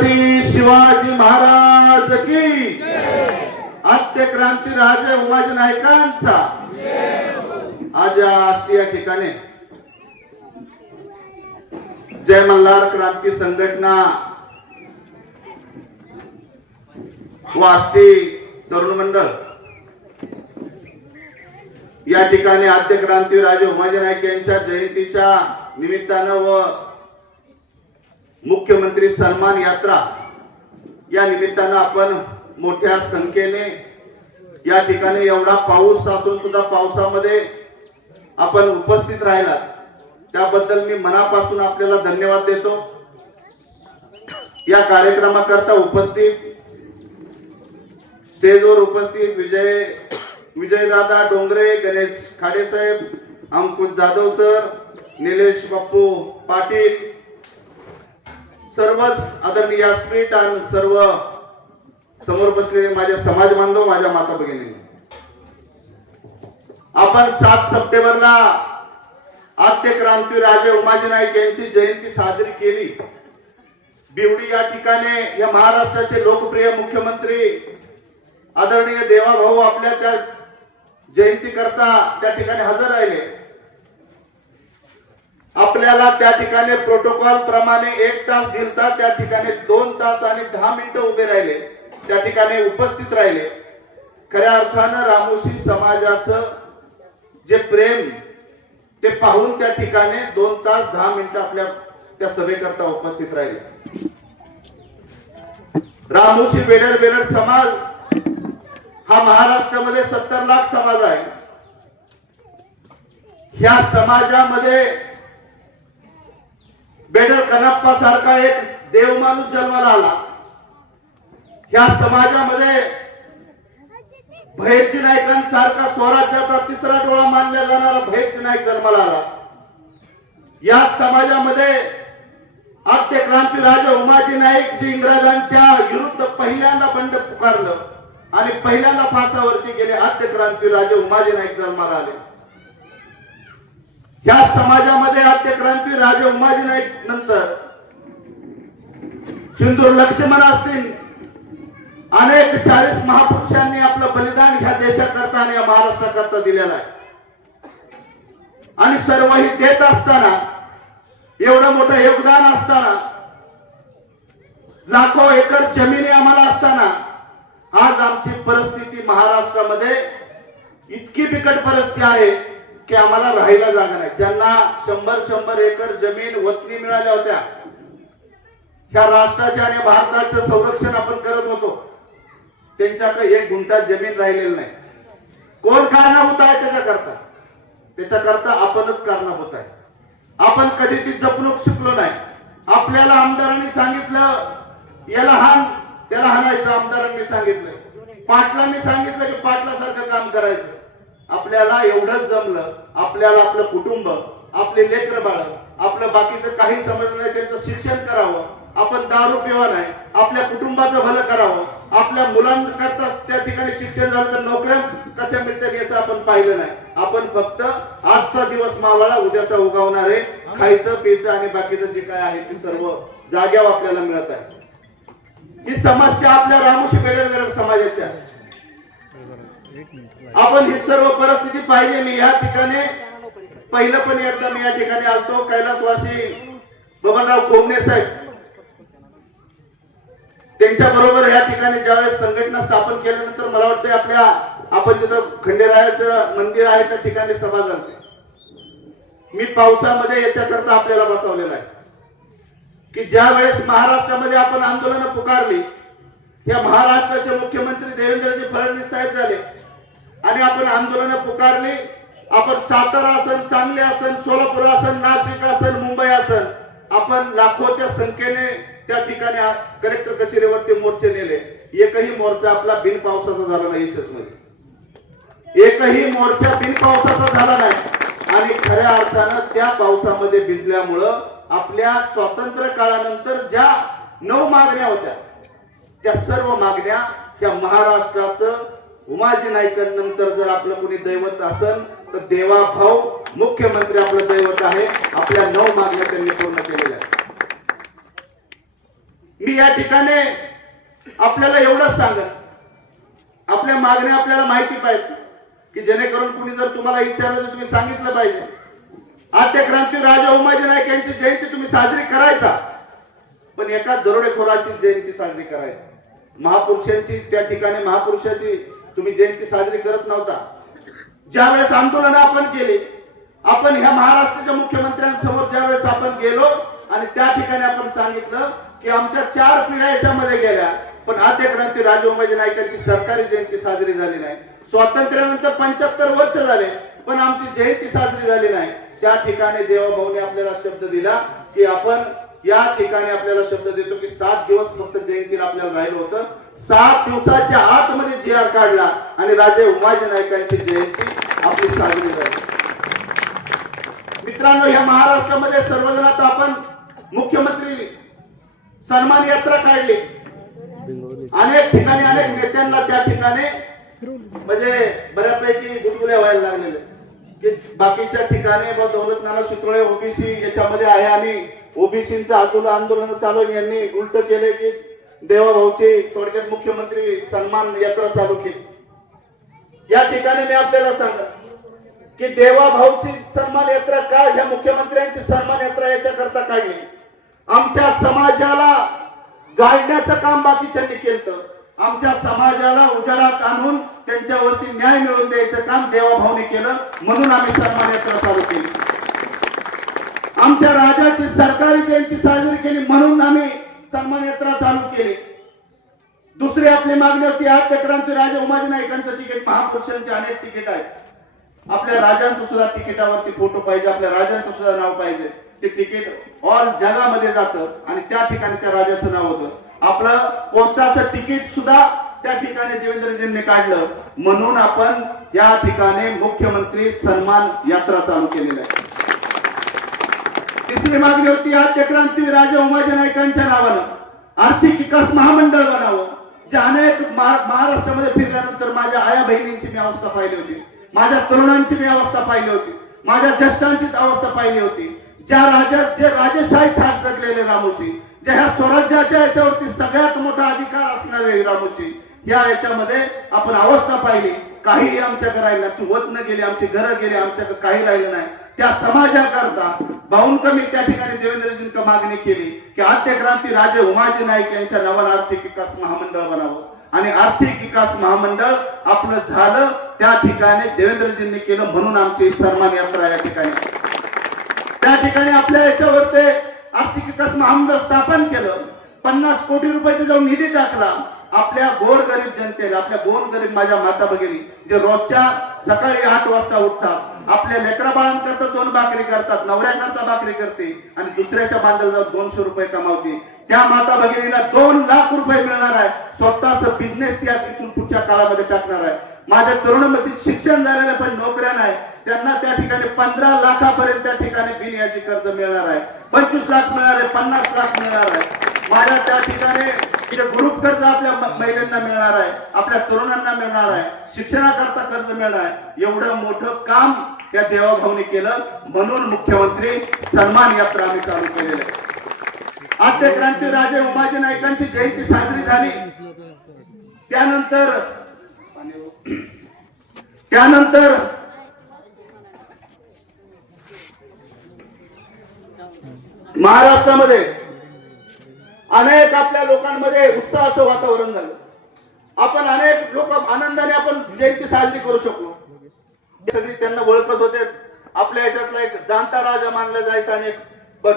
छत्रपती शिवाजी महाराज की आद्य क्रांती राजे उमाजी नायकांचा आज या आष्टी या ठिकाणी जय मल्हार क्रांती संघटना व आष्टी तरुण मंडळ या ठिकाणी आद्य क्रांती राजे उमाजी नाईक यांच्या जयंतीच्या निमित्तानं व मुख्यमंत्री सन्मान यात्रा. या निमित्तानं आपण मोठ्या संख्येने या ठिकाणी एवढा पाऊस असून सुद्धा पावसामध्ये आपण उपस्थित राहिला त्याबद्दल मी मनापासून आपल्याला धन्यवाद देतो. या कार्यक्रमाकरता उपस्थित स्टेजवर उपस्थित विजय विजयदादा डोंगरे गणेश खाडेसाहेब अंकुश जाधव सर निलेश बाप्पू पाटील सर्वच आदरणीय व्यासपीठ आणि सर्व समोर बसलेले माझे समाज बांधव माझ्या माता भगिनी. आपण सात सप्टेंबरला आद्य क्रांती राजे उमाजी नाईक यांची जयंती साजरी केली. बिवडी या ठिकाणी या महाराष्ट्राचे लोकप्रिय मुख्यमंत्री आदरणीय देवाभाऊ आपल्या त्या जयंती करता त्या ठिकाणी हजर राहिले. आपल्याला त्या ठिकाणी प्रोटोकॉल प्रमाणे एक तास दिलता त्या ठिकाणी दोन तास आणि दहा मिनिटं उभे राहिले त्या ठिकाणी उपस्थित राहिले. खऱ्या अर्थानं रामोशी समाजाचं जे प्रेम ते पाहून त्या ठिकाणी दोन तास दहा मिनिटं आपल्या त्या सभेकरता उपस्थित राहिले. रामोशी बेडर बेडर समाज हा महाराष्ट्रामध्ये सत्तर लाख समाज आहे. ह्या समाजामध्ये बेडर कनप्पा सारखा एक देव माणूस जन्माला आला. ह्या समाजामध्ये भैरजी नायकांसारखा स्वराज्याचा तिसरा डोळा मानला जाणारा भैरजी नाईक जन्माला आला. या समाजामध्ये आद्य क्रांती राजा उमाजी नाईक जी इंग्रजांच्या विरुद्ध पहिल्यांदा बंड पुकारलं आणि पहिल्यांदा फासावरती गेले आद्य क्रांती राजे उमाजी नाईक जन्माला आले. या समाजामध्ये आद्य क्रांती राजे उमाजी नाईक नंतर सिंदूर लक्ष्मण असतील. अनेक चाळीस महापुरुषांनी आपलं बलिदान ह्या देशाकरता आणि या महाराष्ट्राकरता दिलेलं आहे. आणि सर्व ही देत असताना एवढं मोठं योगदान असताना लाखो एकर जमिनी आम्हाला असताना आज आमची परिस्थिती महाराष्ट्रामध्ये इतकी बिकट परिस्थिती आहे. की आम्हाला राहायला जागा नाही. ज्यांना शंभर शंभर एकर जमीन वतनी मिळाल्या होत्या ह्या राष्ट्राच्या आणि भारताचं संरक्षण आपण करत होतो. त्यांच्याकडे एक गुंठा जमीन राहिलेली नाही. कोण कारणीभूत आहे त्याच्याकरता? त्याच्याकरता आपणच कारणीभूत आहे. आपण कधी ती जपणूक शिकलो नाही. आपल्याला आमदारांनी सांगितलं याला हान त्याला हाणायचं आमदारांनी सांगितलं. पाटलांनी सांगितलं की पाटलासारखं काम करायचं. आपल्याला एवढंच जमलं आपल्याला आपलं कुटुंब आपले लेकर बाळ आपलं बाकीचं काही समजलं नाही त्यांचं शिक्षण करावं. आपण दारू पिवा नाही आपल्या कुटुंबाचं भलं करावं. आपल्या मुलांकरता त्या ठिकाणी शिक्षण झालं तर नोकऱ्या कशा मिळतात याचं आपण पाहिलं नाही. आपण फक्त आजचा दिवस मावळा उद्याचा उगवणार आहे. खायचं प्यायचं आणि बाकीचं जे काय आहे ते सर्व जाग्यावर आपल्याला मिळत आहे. ही समस्या आपल्या रामोशी बेडरगड समाजाच्या आहे. आपण ही सर्व परिस्थिती पाहिली मी या ठिकाणी पहिलं पण एकदा मी या ठिकाणी आलतो. कैलासवासी बबनराव कोमने साहेब. त्यांच्या बरोबर या ठिकाणी ज्यावेळेस संघटना स्थापन केल्यानंतर मला वाटतं आपल्या आपण जिथं खंडेरायाचं मंदिर आहे त्या ठिकाणी सभा झाली. मी पावसामध्ये याच्याकरता आपल्याला बसवलेला आहे. की ज्या वेळेस महाराष्ट्रामध्ये आपण आंदोलन पुकारली या महाराष्ट्राचे मुख्यमंत्री देवेंद्रजी फडणवीस साहेब झाले. आणि आपण आंदोलन पुकारली. आपण सातारा असन सांगली असन सोलापूर असन नाशिक असन मुंबई असन आपण लाखोच्या संख्येने त्या ठिकाणी कलेक्टर कचेरीवरती मोर्चे नेले. एकही मोर्चा आपला बिन पावसाचा झाला नाही मध्ये एकही मोर्चा बिन पावसाचा झाला नाही. आणि खऱ्या अर्थानं त्या पावसामध्ये भिजल्यामुळं आपल्या स्वातंत्र्य काळानंतर ज्या नऊ मागण्या होत्या त्या सर्व मागण्या त्या महाराष्ट्राचं उमाजी नाईकांनंतर जर आपलं कोणी दैवत असेल तर देवा भाऊ मुख्यमंत्री आपलं दैवत आहे. आपल्या नऊ मागण्या त्यांनी पूर्ण केलेल्या मी या ठिकाणी आपल्याला एवढंच सांगत आपल्या मागण्या आपल्याला माहिती पाहिजे. की जेणेकरून कुणी जर तुम्हाला विचारलं तर तुम्ही सांगितलं पाहिजे. आद्य क्रांती राजा उमाजी नाईक यांची जयंती तुम्ही साजरी करायचा. पण एका दरोडेखोराची जयंती साजरी करायची. महापुरुषांची त्या ठिकाणी महापुरुषाची तुम्ही जयंती साजरी करत नव्हता. ज्यावेळेस आंदोलन आपण केली आपण ह्या महाराष्ट्राच्या मुख्यमंत्र्यांसमोर ज्यावेळेस आपण गेलो आणि त्या ठिकाणी आपण सांगितलं की आमच्या चार पिढ्या याच्यामध्ये गेल्या पण आद्य क्रांती राजे उमाजी नाईकांची सरकारी जयंती साजरी झाली नाही. स्वातंत्र्यानंतर पंच्याहत्तर वर्ष झाले पण आमची जयंती साजरी झाली नाही. त्या ठिकाणी देवाभाऊने आपल्याला शब्द दिला की आपण या ठिकाणी आपल्याला शब्द देतो की सात दिवस फक्त जयंतीला आपल्याला राहिलं होतं. सात दिवसाच्या आतमध्ये जी आर काढला आणि राजे उमाजी नाईकांची जयंती आपली साजरी झाली. मित्रांनो या महाराष्ट्रामध्ये सर्वजण आता आपण मुख्यमंत्री सन्मान यात्रा काढली. अनेक ठिकाणी अनेक नेत्यांना त्या ठिकाणी म्हणजे बऱ्यापैकी गुदगुल्या व्हायला लागलेले की बाकीच्या ठिकाणी दौलत नाना सुत्रोळे ओबीसी याच्यामध्ये आहे आणि ओबीसीचं आंदोलन आंदोलन चालू यांनी उलट केले की देवाभाऊची थोडक्यात मुख्यमंत्री सन्मान यात्रा चालू केली. या ठिकाणी मी आपल्याला सांगत की देवाभाऊची सन्मान यात्रा का ह्या मुख्यमंत्र्यांची सन्मान यात्रा याच्या करता काढली आमच्या समाजाला गाळण्याचं काम बाकीच्यांनी केलं आमच्या समाजाला उजाडात आणून त्यांच्यावरती न्याय मिळवून द्यायचं काम देवाभाऊने केलं म्हणून आम्ही सन्मान यात्रा चालू केली. आमच्या राजाची सरकारी जयंती साजरी केली म्हणून आम्ही सन्मान यात्रा चालू केली. दुसरी आपली मागणी होती आद्य क्रांती राजा उमाजी नाईकांचं तिकीट महापुरुषांचे अनेक तिकीट आहेत. आपल्या राजांचं सुद्धा तिकिटावरती फोटो पाहिजे आपल्या राजांचं सुद्धा नाव पाहिजे. ते तिकीट ऑल जगामध्ये जातं आणि त्या ठिकाणी त्या राजाचं नाव होतं. आपलं पोस्टाचं तिकीट सुद्धा त्या ठिकाणी देवेंद्रजींनी काढलं. म्हणून आपण या ठिकाणी मुख्यमंत्री सन्मान यात्रा चालू केलेली आहे. तिसरी मागणी होती आद्य क्रांती राजा उमाजी नायकांच्या नावानं. आर्थिक विकास महामंडळ बनावं. जे अनेक महाराष्ट्रामध्ये फिरल्यानंतर माझ्या आया बहिणींची मी अवस्था पाहिली होती. माझ्या तरुणांची मी अवस्था पाहिली होती. माझ्या ज्येष्ठांची अवस्था पाहिली होती. ज्या राजा जे राजेशाही थाट जगलेले रामोशी ज्या ह्या स्वराज्याच्या याच्यावरती सगळ्यात मोठा अधिकार असणारे रामोशी या याच्यामध्ये आपण अवस्था पाहिली. काही आमच्या राहिलं आमची न गेली आमची घरं गेली आमच्या काही राहिलं नाही. त्या समाजाकरता भाऊन त्या ठिकाणी देवेंद्रजींक मागणी केली की आद्य क्रांती राजे उमाजी नाईक यांच्या नावानं आर्थिक विकास महामंडळ बनावं. आणि आर्थिक विकास महामंडळ आपलं झालं त्या ठिकाणी देवेंद्रजींनी केलं म्हणून आमची सन्मान यात्रा या ठिकाणी. त्या ठिकाणी आपल्या याच्यावर ते आर्थिक विकास महामंडळ स्थापन केलं. पन्नास कोटी रुपयाचा जाऊन निधी टाकला. आपल्या गोरगरीब जनतेला आपल्या गोरगरीब माझ्या माता भगिनी जे रोजच्या सकाळी आठ वाजता उठतात आपल्या लेकरा बाळांकरता दोन भाकरी करतात नवऱ्याकरता भाकरी करते आणि दुसऱ्याच्या बांधाला जाऊन दोनशे रुपये कमावते. त्या माता भगिनीला दोन लाख रुपये मिळणार आहे. स्वतःच बिझनेस त्या तिथून पुढच्या काळामध्ये टाकणार आहे. माझ्या तरुणमध्ये शिक्षण झालेलं पण नोकऱ्या नाही. त्यांना त्या ठिकाणी पंधरा लाखापर्यंत त्या ठिकाणी बिनयाची कर्ज मिळणार आहे. पंचवीस लाख मिळणार आहे पन्नास लाख मिळणार आहे. माझ्या त्या ठिकाणी जे ग्रुप कर्ज आपल्या महिलांना मिळणार आहे आपल्या तरुणांना मिळणार आहे शिक्षणाकरता कर्ज मिळणार आहे एवढं मोठं काम या देवाभाऊने केलं. म्हणून मुख्यमंत्री सन्मान यात्रा आम्ही चालू केलेली आहे. आद्य क्रांती राजे उमाजी नायकांची जयंती साजरी झाली. त्यानंतर त्यानंतर महाराष्ट्रामध्ये अनेक आपल्या लोकांमध्ये उत्साहाचं वातावरण झालं. आपण अनेक लोक आनंदाने आपण जयंती साजरी करू शकलो. सगळी त्यांना ओळखत होते. आपल्या याच्यातला एक जाणता राजा मानला जायचा आणि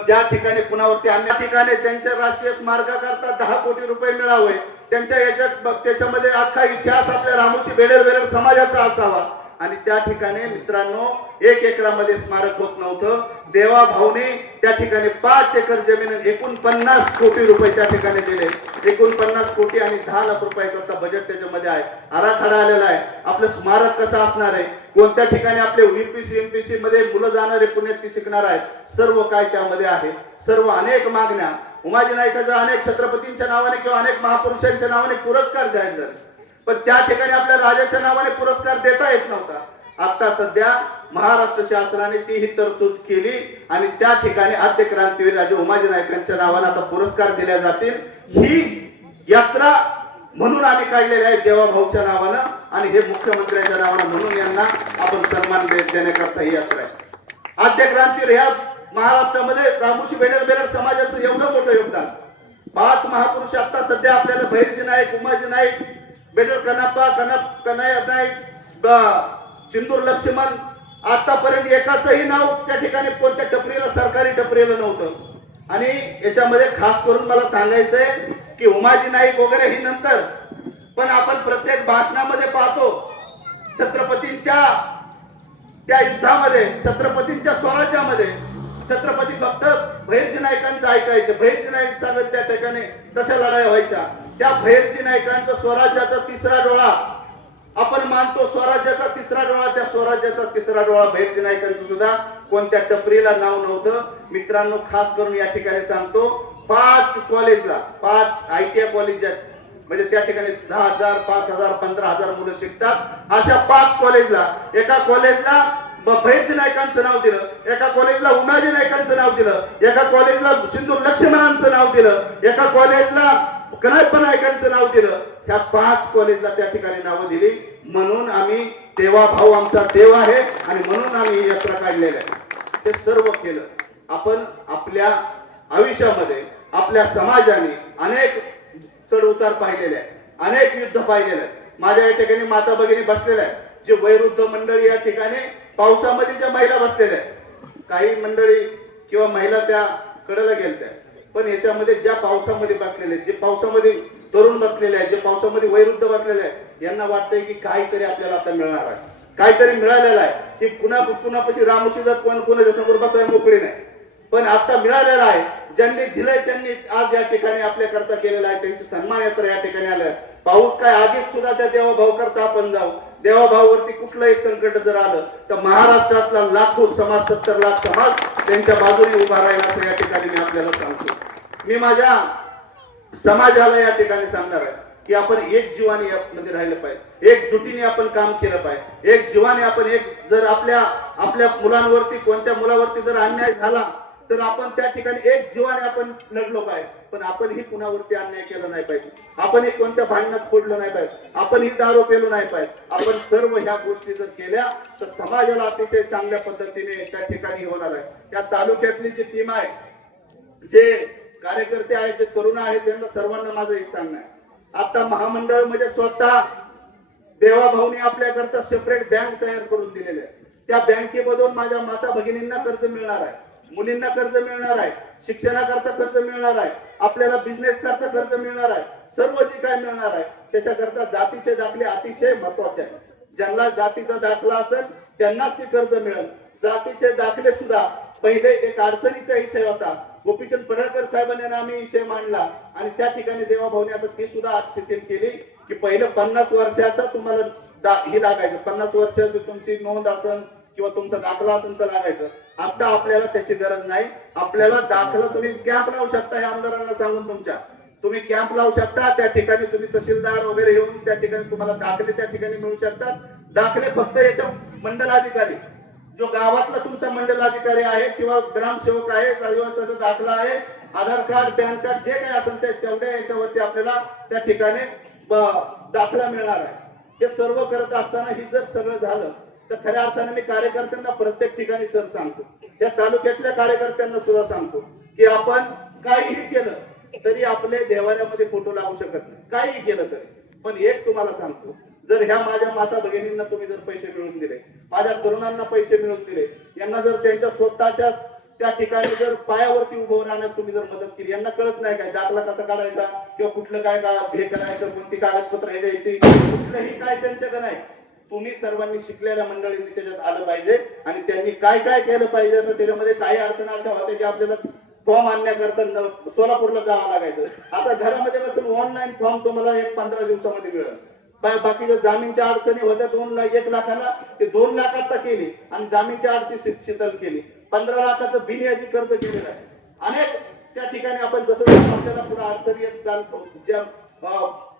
ज्या ठिकाणी पुण्यावरती अन्य ठिकाणी त्यांच्या राष्ट्रीय स्मारकाकरता दहा कोटी रुपये मिळावे त्यांच्या याच्यात त्याच्यामध्ये अख्खा इतिहास आपल्या रामोशी बेडेर बेडेर समाजाचा असावा. आणि त्या ठिकाणी मित्रांनो एक एकरामध्ये स्मारक होत नव्हतं. देवा भाऊने त्या ठिकाणी पाच एकर जमीन एकूण पन्नास कोटी रुपये त्या ठिकाणी दिले. एकूण पन्नास कोटी आणि दहा लाख रुपयाचा आता बजेट त्याच्यामध्ये आहे. आराखडा आलेला आहे. आपलं स्मारक कसं असणार आहे? कोणत्या ठिकाणी आपले युपीसी एमपीसी मध्ये मुलं जाणारे पुण्यात ती शिकणार आहेत? सर्व काय त्यामध्ये आहे. सर्व अनेक मागण्या. उमाजी नायकाच्या अनेक छत्रपतींच्या नावाने किंवा अनेक महापुरुषांच्या नावाने पुरस्कार जाहीर झाले. पण त्या ठिकाणी आपल्या राजाच्या नावाने पुरस्कार देता येत नव्हता. आता सध्या महाराष्ट्र शासनाने ती ही तरतूद केली आणि त्या ठिकाणी आद्य क्रांतीवीर राजे उमाजी नायकांच्या नावाने आता पुरस्कार दिले जातील. ही यात्रा म्हणून आम्ही काढलेली आहे देवाभाऊच्या नावानं आणि हे मुख्यमंत्र्यांच्या नावानं म्हणून यांना आपण सन्मान देण्याकरता ही यात्रा आहे. आद्य क्रांतीवर ह्या महाराष्ट्रामध्ये रामोशी बेडर बेडर समाजाचं एवढं मोठं योगदान. पाच महापुरुष आता सध्या आपल्याला भैरजी नाईक उमाजी नाईक बेडर कनाप्पा कनप कनाय नाईक सिंदूर लक्ष्मण आतापर्यंत एकाचंही नाव त्या ठिकाणी कोणत्या टपरीला सरकारी टपरीला नव्हतं आणि याच्यामध्ये खास करून मला सांगायचंय की उमाजी नाईक वगैरे ही नंतर पण आपण प्रत्येक भाषणामध्ये पाहतो छत्रपतींच्या त्या युद्धामध्ये छत्रपतींच्या स्वराज्यामध्ये छत्रपती फक्त भैरजी नायकांचं ऐकायचे भैरजी नाईक सांगत त्या ठिकाणी तशा लढाया व्हायच्या त्या भैरजी नायकांचा स्वराज्याचा तिसरा डोळा. आपण मानतो स्वराज्याचा तिसरा डोळा त्या स्वराज्याचा तिसरा डोळा भैरजी नायकांचं सुद्धा. कोणत्या टपरीला नाव नव्हतं. मित्रांनो खास करून या ठिकाणी सांगतो पाच कॉलेजला पाच आय टी आय कॉलेज म्हणजे त्या ठिकाणी दहा हजार पाच हजार पंधरा हजार मुलं शिकतात. अशा पाच कॉलेजला एका कॉलेजला भैरजी नायकांचं नाव दिलं एका कॉलेजला उमाजी नायकांचं नाव दिलं एका कॉलेजला सिंधू लक्ष्मणांचं नाव दिलं एका कॉलेजला कनायप्पा नायकांचं नाव दिलं ह्या पाच कॉलेजला त्या ठिकाणी नावं दिली. म्हणून आम्ही देवा भाऊ आमचा देव आहे आणि म्हणून आम्ही ही यात्रा काढलेल्या आहे. ते सर्व केलं. आपण आपल्या आयुष्यामध्ये आपल्या समाजाने अनेक चढ उतार पाहिलेले आहेत. अनेक युद्ध पाहिलेले आहेत. माझ्या या ठिकाणी माता भगिनी बसलेल्या आहेत. जे वैरुद्ध मंडळी या ठिकाणी पावसामध्ये ज्या महिला बसलेल्या आहेत. काही मंडळी किंवा महिला त्या कडेला गेलत्या. पण याच्यामध्ये ज्या पावसामध्ये बसलेले आहेत, जे पावसामध्ये तरुण बसलेले आहेत जे पावसामध्ये वैरुद्ध बसलेले आहेत यांना वाटतंय की काहीतरी आपल्याला आता मिळणार आहे. काहीतरी मिळालेलं आहे. की कुणा कुणापाशी रामोशी जात कोण कुणाच्या समोर बसायला मोकळी नाही. पण आता मिळालेलं आहे. ज्यांनी दिलंय त्यांनी आज या ठिकाणी आपल्याकरता केलेला आहे. त्यांची सन्मान यात्रा या ठिकाणी आलाय पाऊस काय आधीच सुद्धा त्या देवाभाऊ करता आपण जाऊ. देवाभाऊवरती कुठलंही संकट जर आलं तर महाराष्ट्रातला लाखो समाज सत्तर लाख समाज त्यांच्या बाजूने उभा राहील असं या ठिकाणी मी आपल्याला सांगतो. मी माझ्या समाजाला या ठिकाणी सांगणार आहे की आपण एक जीवाने यामध्ये राहिलं पाहिजे. एक जुटीने आपण काम केलं पाहिजे. एक जीवाने आपण एक जर आपल्या आपल्या मुलांवरती कोणत्या मुलावरती जर अन्याय झाला तर आपण त्या ठिकाणी एक जीवाने आपण लढलो पाहिजे. पण आपणही कुणावरती अन्याय केला नाही पाहिजे. आपणही कोणत्या भांडणात फोडलं नाही पाहिजे. आपणही दारू पेलो नाही पाहिजे. आपण सर्व ह्या गोष्टी जर केल्या तर समाजाला अतिशय चांगल्या पद्धतीने त्या ठिकाणी होणार आहे. त्या तालुक्यातली जी टीम आहे जे कार्यकर्ते आहेत जे तरुण आहेत त्यांना सर्वांना माझं एक सांगणं आहे. आता महामंडळ म्हणजे स्वतः देवाभाऊनी आपल्याकरता सेपरेट बँक तयार करून दिलेले आहे. त्या बँकेमधून माझ्या माता भगिनींना कर्ज मिळणार आहे. मुलींना कर्ज मिळणार आहे. शिक्षणाकरता कर्ज मिळणार आहे. आपल्याला बिझनेस करता कर्ज मिळणार आहे. सर्व जे काय मिळणार आहे त्याच्याकरता जातीचे दाखले अतिशय महत्त्वाचे आहेत. ज्यांना जातीचा दाखला असेल त्यांनाच ते कर्ज मिळेल. जातीचे दाखले सुद्धा पहिले एक अडचणीचा विषय होता. गोपीचंद पडळकर साहेबांनी आम्ही विषय मांडला आणि त्या ठिकाणी देवाभाऊने आता ती सुद्धा आज शिथिल केली की पहिलं पन्नास वर्षाचा तुम्हाला दा- हे लागायचं. पन्नास वर्षाची तुमची नोंद असेल किंवा तुमचा दाखला असेल तर लागायचं. आता आपल्याला त्याची गरज नाही. आपल्याला दाखला तुम्ही कॅम्प लावू शकता हे आमदारांना सांगून तुमच्या. तुम्ही कॅम्प लावू शकता त्या ठिकाणी तुम्ही तहसीलदार वगैरे येऊन त्या ठिकाणी तुम्हाला दाखले त्या ठिकाणी मिळू शकतात. दाखले फक्त याच्या मंडलाधिकारी. जो गावातला तुमचा मंडलाधिकारी आहे किंवा ग्रामसेवक आहे रहिवासाचा दाखला आहे आधार कार्ड पॅन कार्ड जे काही असेल ते तेवढ्या याच्यावरती आपल्याला त्या ठिकाणी दाखला मिळणार आहे. हे सर्व करत असताना ही जर सगळं झालं तर खऱ्या अर्थाने मी कार्यकर्त्यांना प्रत्येक ठिकाणी सर सांगतो. या तालुक्यातल्या कार्यकर्त्यांना सुद्धा सांगतो की आपण काहीही केलं तरी आपले देवाऱ्यामध्ये फोटो लावू शकत नाही. काहीही केलं तरी. पण एक तुम्हाला सांगतो जर ह्या माझ्या माता भगिनींना तुम्ही जर पैसे मिळवून दिले माझ्या तरुणांना पैसे मिळवून दिले यांना जर त्यांच्या स्वतःच्या त्या ठिकाणी जर पायावरती उभं राहण्यात तुम्ही जर मदत केली यांना कळत नाही काय दाखला कसा काढायचा किंवा कुठलं काय का हे करायचं कोणती कागदपत्र हे द्यायची कुठलंही काय त्यांच्याकडे नाही. तुम्ही सर्वांनी शिकलेल्या मंडळींनी त्याच्यात आलं पाहिजे. आणि त्यांनी काय काय केलं पाहिजे तर त्याच्यामध्ये काही अडचणी अशा होत्या की आपल्याला फॉर्म आणण्याकरता सोलापूरला जावं लागायचं. आता घरामध्ये बसून ऑनलाईन फॉर्म तुम्हाला एक पंधरा दिवसामध्ये मिळेल. बाकीच्या जामीनच्या अडचणी होत्या दोन लाख एक लाखाला ते दोन लाख आता केली आणि जामीनच्या अडती शीतल केली. पंधरा लाखाचं बिनयाजी कर्ज केलेलं आहे. अनेक त्या ठिकाणी आपण जसं जसं आपल्याला पुढे अडचणी येत ज्या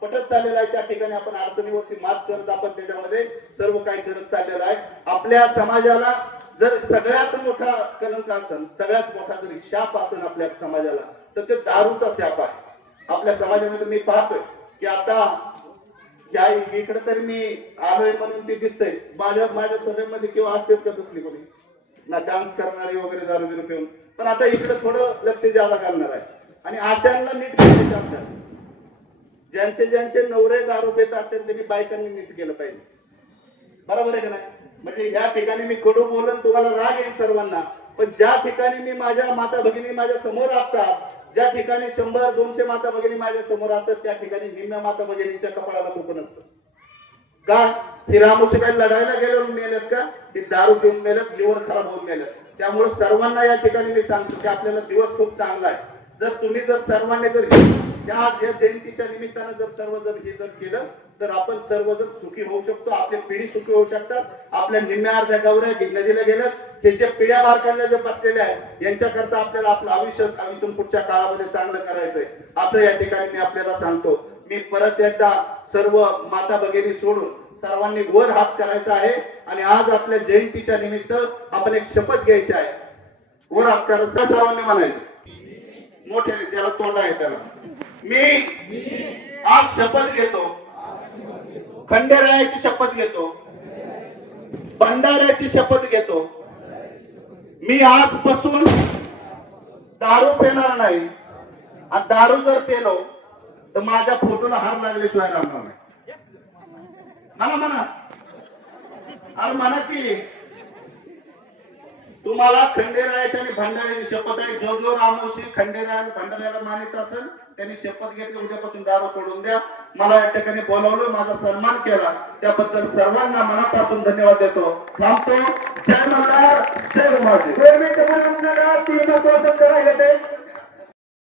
पटत चाललेला आहे त्या ठिकाणी आपण अडचणीवरती मात करत आपण त्याच्यामध्ये सर्व काही करत चाललेलं आहे. आपल्या समाजाला जर सगळ्यात मोठा कलंक असेल सगळ्यात मोठा जर शाप असेल आपल्या समाजाला तर ते दारूचा शाप आहे. आपल्या समाजामध्ये मी पाहतोय की आता या इकडे तर मी आलोय म्हणून ते दिसतंय. माझ्या माझ्या सभेमध्ये किंवा असतेच का दुसरी कोणी? ना डान्स करणारी वगैरे दारू बिरू पिऊन. पण आता इकडे थोडं लक्ष ज्यादा करणार आहे. आणि आशांना नीट करायचं आपल्याला ज्यांचे ज्यांचे नवरे दारू पेत असतील त्यांनी बायकांनी नीट केलं पाहिजे. बरोबर आहे का नाही? म्हणजे या ठिकाणी मी कडू बोलून तुम्हाला राग येईल सर्वांना पण ज्या ठिकाणी मी माझ्या माता भगिनी माझ्यासमोर असतात ज्या ठिकाणी शंभर दोनशे माता भगिनी माझ्यासमोर असतात त्या ठिकाणी निम्म्या माता भगिनीच्या कपाळाला कोकण असतं. का? ही रामोशी काही लढायला गेल्यावर मेल्यात का? ही दारू पिऊन मेल्यात लिव्हर खराब होऊन मेल्यात. त्यामुळे सर्वांना या ठिकाणी मी सांगतो की आपल्याला दिवस खूप चांगला आहे. जर तुम्ही जर सर्वांनी जर या या जयंतीच्या निमित्तानं जर सर्वजण हे जर केलं तर आपण सर्वजण सुखी होऊ शकतो. आपली पिढी सुखी होऊ शकतात. आपल्या निम्म्या अर्ध्या गावऱ्या नदीला गेल्यात हे जे पिढ्या बारकांना जे बसलेल्या आहेत यांच्याकरता आपल्याला आपलं आयुष्य इथून पुढच्या काळामध्ये चांगलं करायचंय. असं या ठिकाणी मी आपल्याला सांगतो. मी परत एकदा सर्व माता भगिनी सोडून सर्वांनी वर हात करायचा आहे आणि आज आपल्या जयंतीच्या निमित्त आपण एक शपथ घ्यायची आहे. वर हात करायचं सर्वांनी म्हणायचं. मोठ्याने त्याला तोंड आहे त्याला. मी? आज शपथ घेतो. खंडेरायाची शपथ घेतो. भंडाऱ्याची शपथ घेतो. मी आजपासून दारू पेणार नाही. आणि दारू जर पेलो तर माझ्या फोटोला हार लागल्याशिवाय राहणार नाही. म्हणा म्हणा. अरे म्हणा की तुम्हाला खंडेरायाची आणि भंडाऱ्याची शपथ आहे. जो जो रामोशी खंडेराय आणि भंडाऱ्याला मानित असेल त्यांनी शपथ घेतली उद्यापासून दारू सोडून द्या. मला या ठिकाणी बोलावलं माझा सन्मान केला. त्याबद्दल सर्वांना मनापासून धन्यवाद देतो. थांबतो. जय मल्हार जय उमाजी. म्हणून तीन नको ते